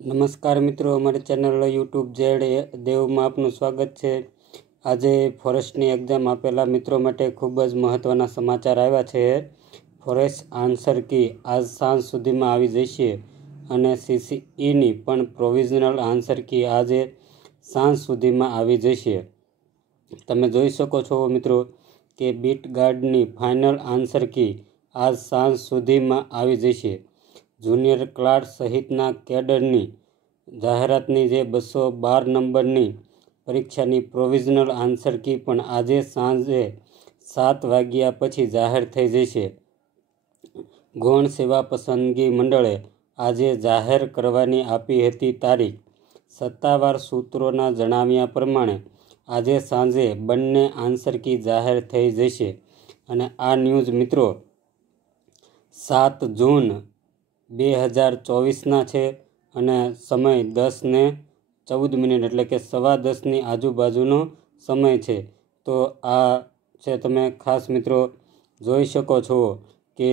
નમસ્કાર મિત્રો, અમારી ચેનલ યુટ્યુબ જેડ દેવમાં આપનું સ્વાગત છે। આજે ફોરેસ્ટની એક્ઝામ આપેલા મિત્રો માટે ખૂબ જ મહત્ત્વના સમાચાર આવ્યા છે। ફોરેસ્ટ આન્સર કી આજ સાંજ સુધીમાં આવી જશે અને સીસીઈની પણ પ્રોવિઝનલ આન્સર કી આજે સાંજ સુધીમાં આવી જશે। તમે જોઈ શકો છો મિત્રો કે બીટ ગાર્ડની ફાઇનલ આન્સર કી આજ સાંજ સુધીમાં આવી જશે। જુનિયર ક્લાર્ક સહિતના કેડરની જાહેરાતની જે 212 નંબરની પરીક્ષાની પ્રોવિઝનલ આન્સર કી પણ આજે સાંજે 7 વાગ્યા પછી જાહેર થઈ જશે। ગૌણ સેવા પસંદગી મંડળે આજે જાહેર કરવાની આપી હતી તારીખ। સત્તાવાર સૂત્રોના જણાવ્યા પ્રમાણે આજે સાંજે બંને આન્સર કી જાહેર થઈ જશે અને આ ન્યૂઝ મિત્રો 7 જૂન 2024ના છે અને સમય 10:14 એટલે કે 10:15ની આજુબાજુનો સમય છે। તો આ છે, તમે ખાસ મિત્રો જોઈ શકો છો કે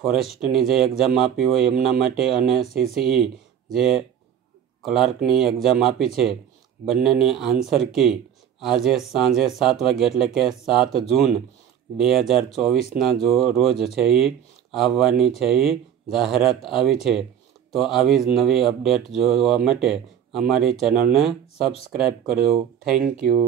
ફોરેસ્ટની જે એક્ઝામ આપી હોય એમના માટે અને સીસીઈ જે ક્લાર્કની એક્ઝામ આપી છે બંનેની આન્સર કી આજે સાંજે 7 વાગે એટલે કે 7 જૂન 2024ના રોજ છે એ આવવાની છે એ જાહેરાત આવી છે। તો આવી જ નવી અપડેટ જોવા માટે અમારી ચેનલને સબસ્ક્રાઈબ કરજો। Thank you.